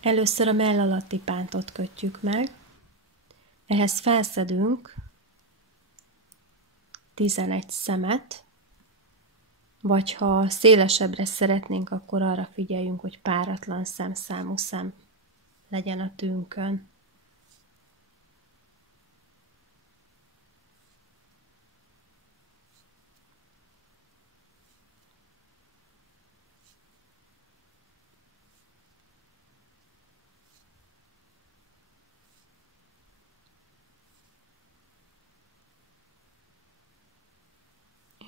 Először a mell alatti pántot kötjük meg, ehhez felszedünk 11 szemet, vagy ha szélesebbre szeretnénk, akkor arra figyeljünk, hogy páratlan szemszámú szem legyen a tünkön.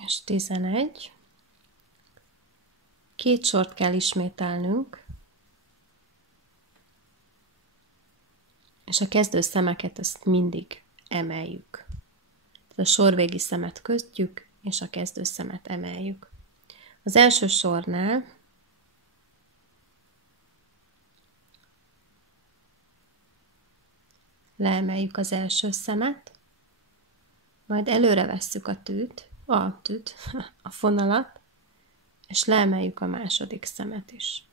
És 11. 2 sort kell ismételnünk, és a kezdő szemeket azt mindig emeljük. Tehát a sorvégi szemet kötjük, és a kezdő szemet emeljük. Az első sornál leemeljük az első szemet, majd előre vesszük a fonalat, és leemeljük a második szemet is.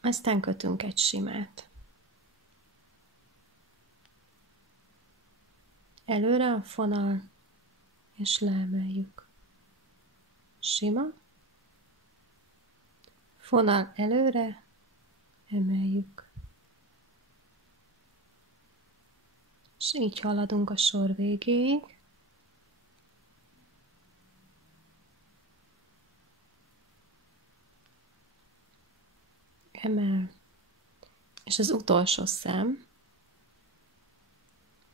Aztán kötünk egy simát. Előre a fonal, és leemeljük. Sima. Fonal előre, emeljük. És így haladunk a sor végéig. Emel. És az utolsó szem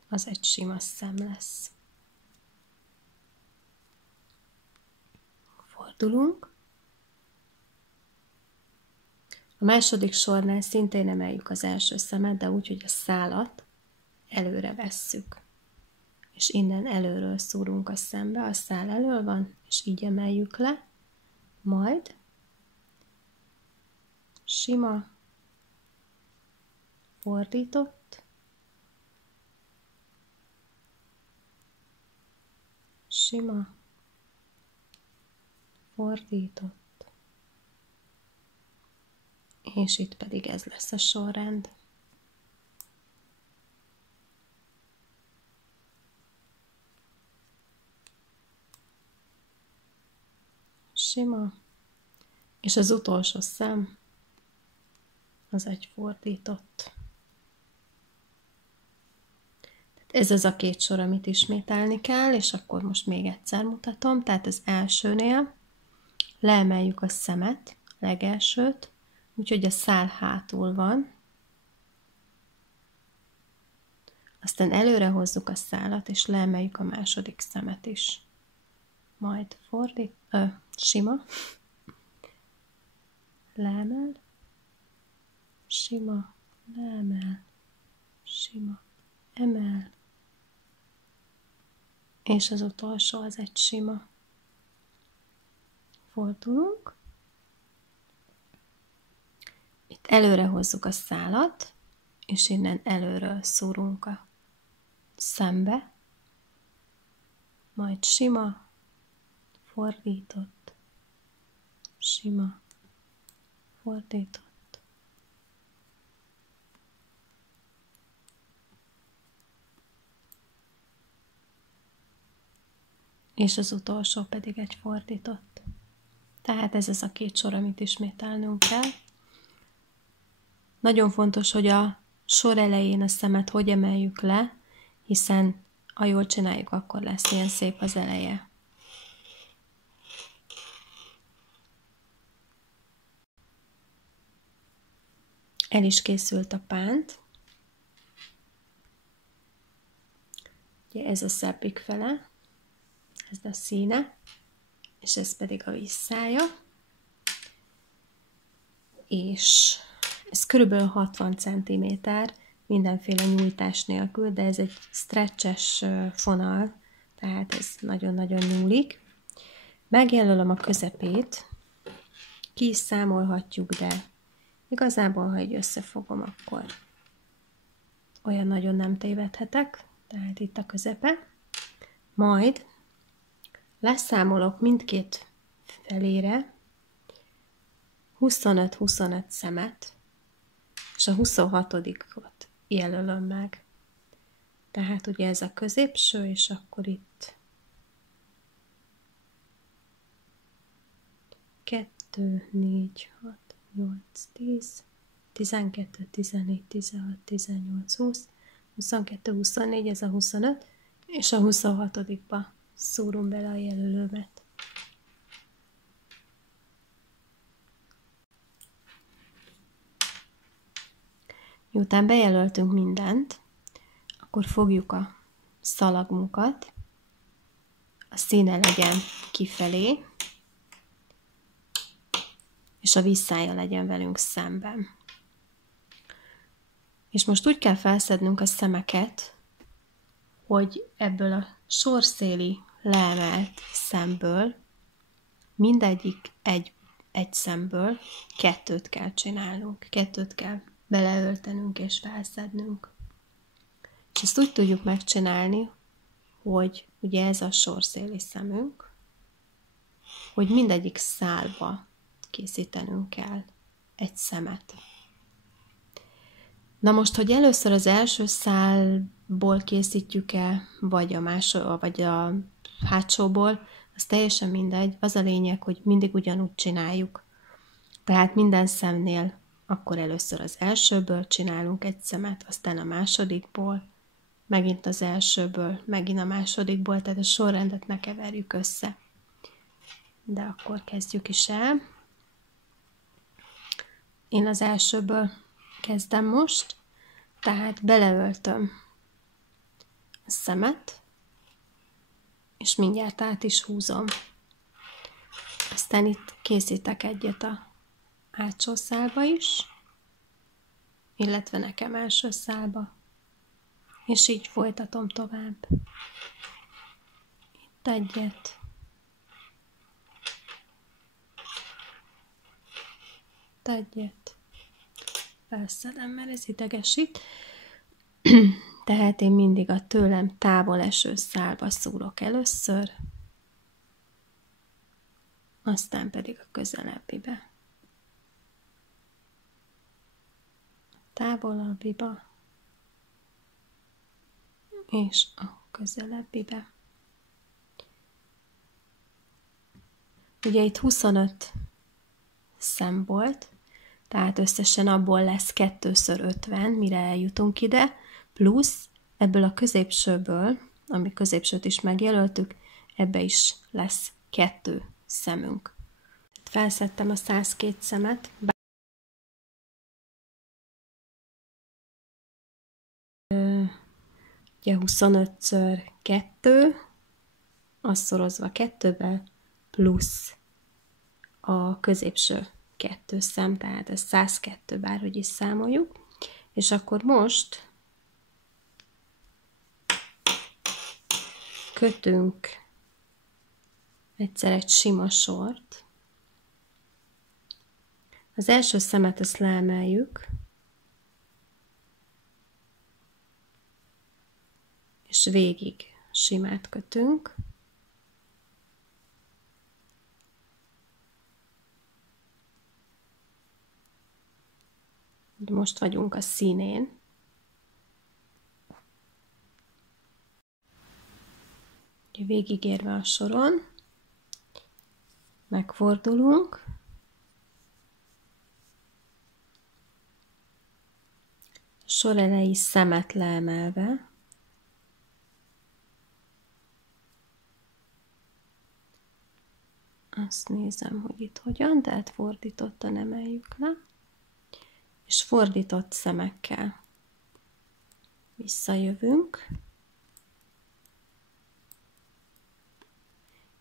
az egy sima szem lesz. Fordulunk. A második sornál szintén emeljük az első szemet, de úgy, hogy a szálat előre vesszük. És innen előről szúrunk a szembe, a szál elől van, és így emeljük le. Majd sima, fordított, sima, fordított, és itt pedig ez lesz a sorrend. Sima, és az utolsó szem az egy fordított. Ez az a 2 sor, amit ismételni kell, és akkor most még egyszer mutatom. Tehát az elsőnél leemeljük a szemet, legelsőt, úgyhogy a szál hátul van. Aztán előre hozzuk a szálat, és leemeljük a második szemet is. Majd sima, leemel, sima, leemel, sima, emel, és az utolsó az egy sima. Fordulunk. Itt előre hozzuk a szálat, és innen előről szúrunk a szembe, majd sima, fordított, sima, fordított. És az utolsó pedig egy fordított. Tehát ez az a 2 sor, amit ismételnünk kell. Nagyon fontos, hogy a sor elején a szemet hogy emeljük le, hiszen ha jól csináljuk, akkor lesz ilyen szép az eleje. El is készült a pánt. Ugye ez a szebbik fele, ez a színe, és ez pedig a visszája. És ez körülbelül 60 cm, mindenféle nyújtás nélkül, de ez egy stretches fonal, tehát ez nagyon-nagyon nyúlik. Megjelölöm a közepét, ki is számolhatjuk, de igazából, ha így összefogom, akkor olyan nagyon nem tévedhetek, tehát itt a közepe. Majd leszámolok mindkét felére 25-25 szemet, és a 26-ot jelölöm meg. Tehát ugye ez a középső, és akkor itt 2, 4, 6, 8, 10, 12, 14, 16, 18, 20, 22, 24, ez a 25, és a 26-ba szúrom bele a jelölőmet. Miután bejelöltünk mindent, akkor fogjuk a szalagunkat, a színe legyen kifelé, és a visszája legyen velünk szemben. És most úgy kell felszednünk a szemeket, hogy ebből a sorszéli leemelt szemből, mindegyik egy szemből 2 kell csinálnunk, 2 kell beleöltenünk és felszednünk. És ezt úgy tudjuk megcsinálni, hogy ugye ez a sorszéli szemünk, hogy mindegyik szálba készítenünk kell egy szemet. Na most, hogy először az első szálból készítjük-e, vagy a hátsóból, az teljesen mindegy. Az a lényeg, hogy mindig ugyanúgy csináljuk. Tehát minden szemnél akkor először az elsőből csinálunk egy szemet, aztán a másodikból, megint az elsőből, megint a másodikból, tehát a sorrendet ne keverjük össze. De akkor kezdjük is el. Én az elsőből kezdem most, tehát beleöltöm a szemet, és mindjárt át is húzom. Aztán itt készítek egyet a hátsó szálba is, illetve nekem első szálba, és így folytatom tovább. Itt egyet, itt egyet, felszedem, mert ez idegesít. Tehát én mindig a tőlem távol eső szálba szúrok először, aztán pedig a közelebbibe. Távolabbiba, és a közelebbibe. Ugye itt 25 szem volt, tehát összesen abból lesz 2x50, mire eljutunk ide, plusz ebből a középsőből, ami középsőt is megjelöltük, ebbe is lesz 2 szemünk. Felszedtem a 102 szemet, ugye 25x2, az szorozva 2-vel, plusz a középső 2 szem, tehát ez 102, bárhogy is számoljuk, és akkor most kötünk egyszer egy sima sort. Az első szemet ezt leemeljük, és végig simát kötünk. Most vagyunk a színén. Végigérve a soron, megfordulunk, a sor elejé szemet leemelve, azt nézem, hogy itt hogyan, tehát fordítottan emeljük le, és fordított szemekkel visszajövünk,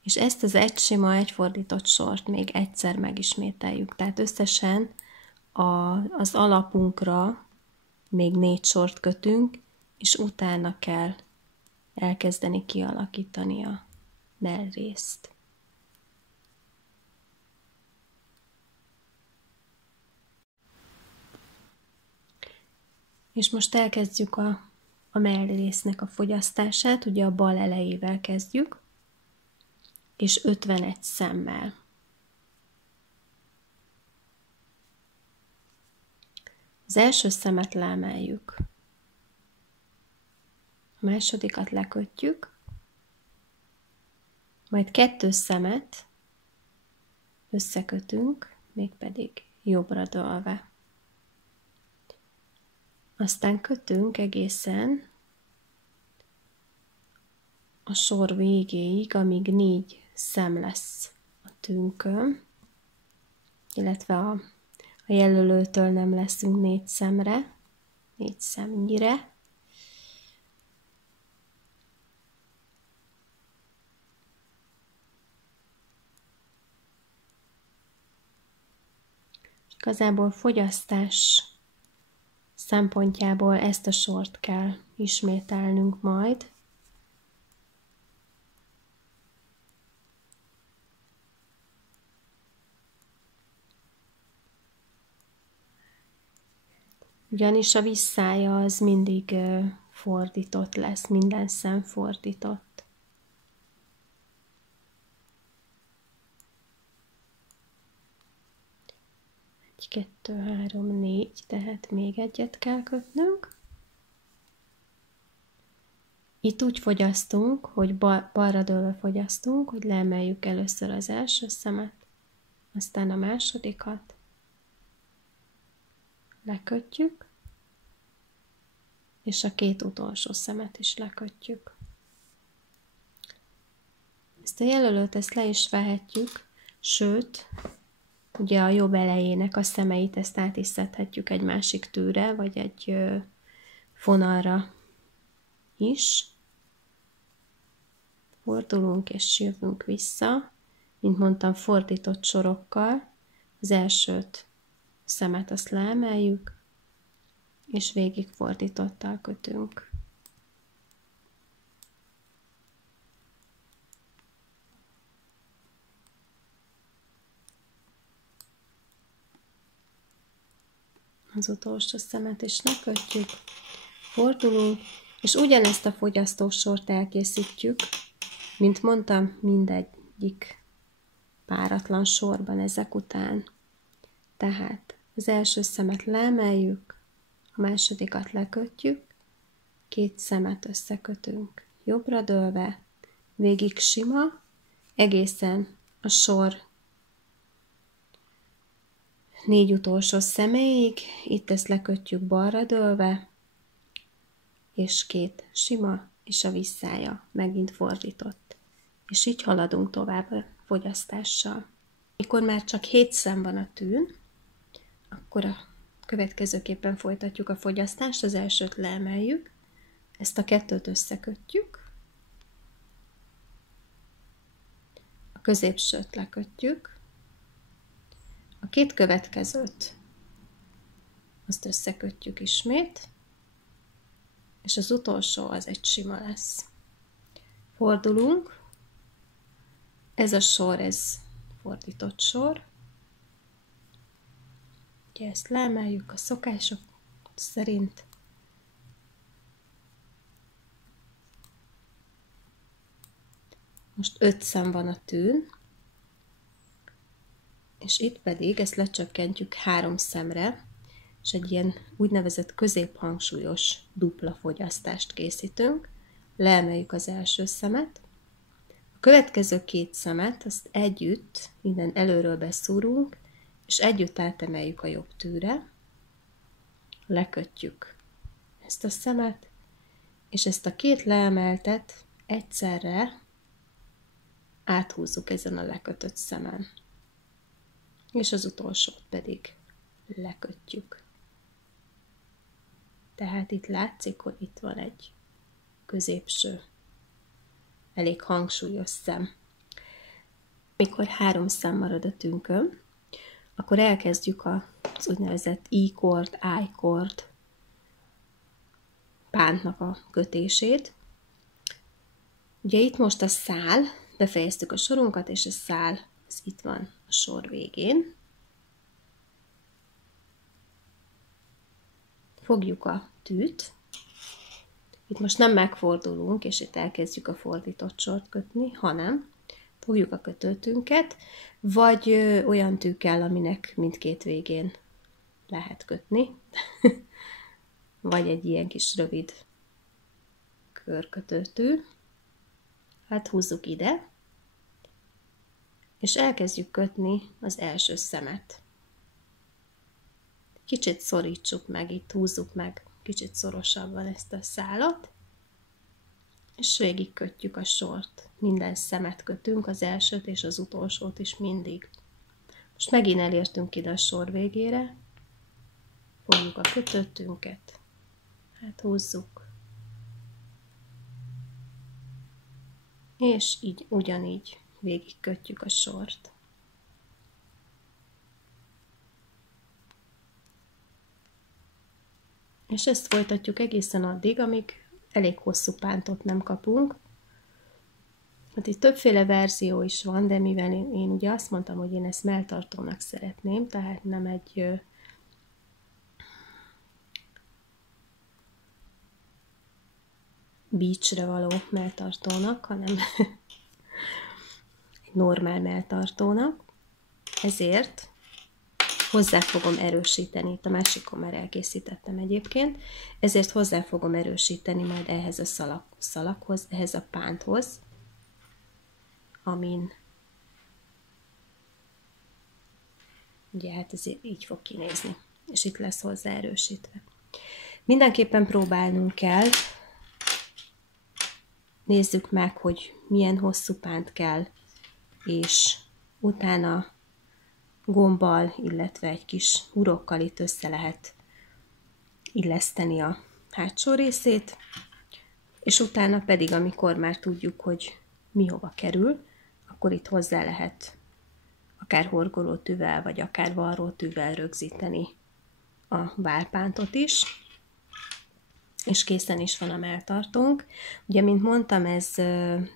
és ezt az egy sima, egy fordított sort még egyszer megismételjük. Tehát összesen az alapunkra még 4 sort kötünk, és utána kell elkezdeni kialakítani a mellrészt. És most elkezdjük a mellrésznek a fogyasztását, ugye a bal elejével kezdjük, és 51 szemmel. Az első szemet leemeljük, a másodikat lekötjük, majd 2 szemet összekötünk, mégpedig jobbra dőlve. Aztán kötünk egészen a sor végéig, amíg 4 szem lesz a tünkön, illetve a jelölőtől nem leszünk 4 szemre, 4 szemnyire. Igazából fogyasztás szempontjából ezt a sort kell ismételnünk majd. Ugyanis a visszája az mindig fordított lesz, minden szem fordított. Egy, 2, 3, 4, tehát még egyet kell kötnünk. Itt úgy fogyasztunk, hogy balra dőlve fogyasztunk, hogy leemeljük először az első szemet, aztán a másodikat, lekötjük, és a 2 utolsó szemet is lekötjük. Ezt a jelölőt ezt le is vehetjük, sőt, ugye a jobb elejének a szemeit ezt át is szedhetjük egy másik tűre, vagy egy fonalra is. Fordulunk és jövünk vissza, mint mondtam, fordított sorokkal. Az elsőt szemet azt leemeljük, és végig fordítottal kötünk. Az utolsó szemet is lekötjük, fordulunk, és ugyanezt a fogyasztósort elkészítjük, mint mondtam, mindegyik páratlan sorban ezek után. Tehát az első szemet leemeljük, a másodikat lekötjük, 2 szemet összekötünk jobbra dőlve, végig sima, egészen a sor 4 utolsó szeméig, itt ezt lekötjük balra dőlve, és 2 sima, és a visszája megint fordított. És így haladunk tovább a fogyasztással. Mikor már csak 7 szem van a tűn, akkor a következőképpen folytatjuk a fogyasztást. Az elsőt leemeljük, ezt a 2-t összekötjük, a középsőt lekötjük, a 2 következőt azt összekötjük ismét, és az utolsó az egy sima lesz. Fordulunk, ez a sor, ez fordított sor. Ugye ezt leemeljük a szokások szerint. Most 5 szem van a tűn, és itt pedig ezt lecsökkentjük 3 szemre, és egy ilyen úgynevezett középhangsúlyos dupla fogyasztást készítünk. Leemeljük az első szemet, a következő 2 szemet, azt együtt, innen előről beszúrunk, és együtt átemeljük a jobb tűre, lekötjük ezt a szemet, és ezt a 2 leemeltet egyszerre áthúzzuk ezen a lekötött szemen, és az utolsót pedig lekötjük. Tehát itt látszik, hogy itt van egy középső, elég hangsúlyos szem. Mikor 3 szem marad a tünkön, akkor elkezdjük az úgynevezett I-kord, I-kord pántnak a kötését. Ugye itt most a szál, befejeztük a sorunkat, és a szál az itt van a sor végén. Fogjuk a tűt, itt most nem megfordulunk, és itt elkezdjük a fordított sort kötni, hanem fogjuk a kötőtünket, vagy olyan tű kell, aminek mindkét végén lehet kötni, vagy egy ilyen kis rövid körkötőtű. Hát húzzuk ide, és elkezdjük kötni az első szemet. Kicsit szorítsuk meg, itt húzzuk meg kicsit szorosabban ezt a szálat, és végig kötjük a sort. Minden szemet kötünk, az elsőt és az utolsót is mindig. Most megint elértünk ide a sor végére, fogjuk a kötöttünket, hát húzzuk, és így ugyanígy végig kötjük a sort. És ezt folytatjuk egészen addig, amíg elég hosszú pántot nem kapunk. Hát itt többféle verzió is van, de mivel én ugye azt mondtam, hogy én ezt melltartónak szeretném, tehát nem egy beachre való melltartónak, hanem egy normál melltartónak. Ezért hozzá fogom erősíteni, itt a másikon már elkészítettem egyébként, ezért hozzá fogom erősíteni majd ehhez a szalaghoz, ehhez a pánthoz, amin ugye hát ez így fog kinézni, és itt lesz hozzá erősítve. Mindenképpen próbálnunk kell, nézzük meg, hogy milyen hosszú pánt kell, és utána gombbal, illetve egy kis urokkal itt össze lehet illeszteni a hátsó részét, és utána pedig, amikor már tudjuk, hogy mi hova kerül, akkor itt hozzá lehet akár horgolótűvel, vagy akár varrótűvel rögzíteni a válpántot is, és készen is van a melltartónk. Ugye, mint mondtam, ez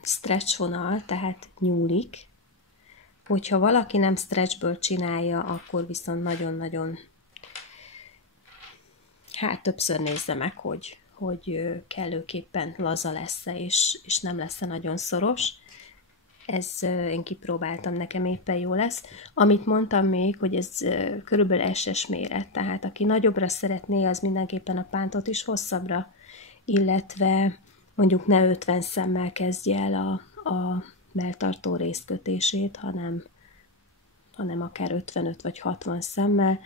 stretch vonal, tehát nyúlik. Hogyha valaki nem stretchből csinálja, akkor viszont nagyon-nagyon, hát többször nézze meg, hogy kellőképpen laza lesz-e, és nem lesz-e nagyon szoros. Ez én kipróbáltam, nekem éppen jó lesz. Amit mondtam még, hogy ez körülbelül SS méret, tehát aki nagyobbra szeretné, az mindenképpen a pántot is hosszabbra, illetve mondjuk ne 50 szemmel kezdje el a melltartó részkötését, hanem akár 55 vagy 60 szemmel.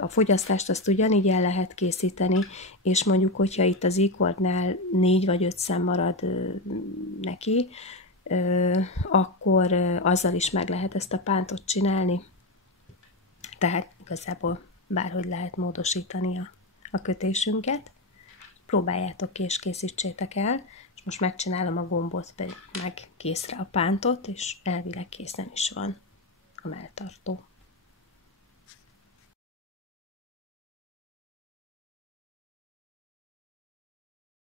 A fogyasztást azt ugyanígy el lehet készíteni, és mondjuk, hogyha itt az e-cordnál 4 vagy 5 szem marad neki, akkor azzal is meg lehet ezt a pántot csinálni. Tehát igazából bárhogy lehet módosítani a kötésünket. Próbáljátok ki és készítsétek el, és most megcsinálom a gombot, meg készre a pántot, és elvileg készen is van a melltartó.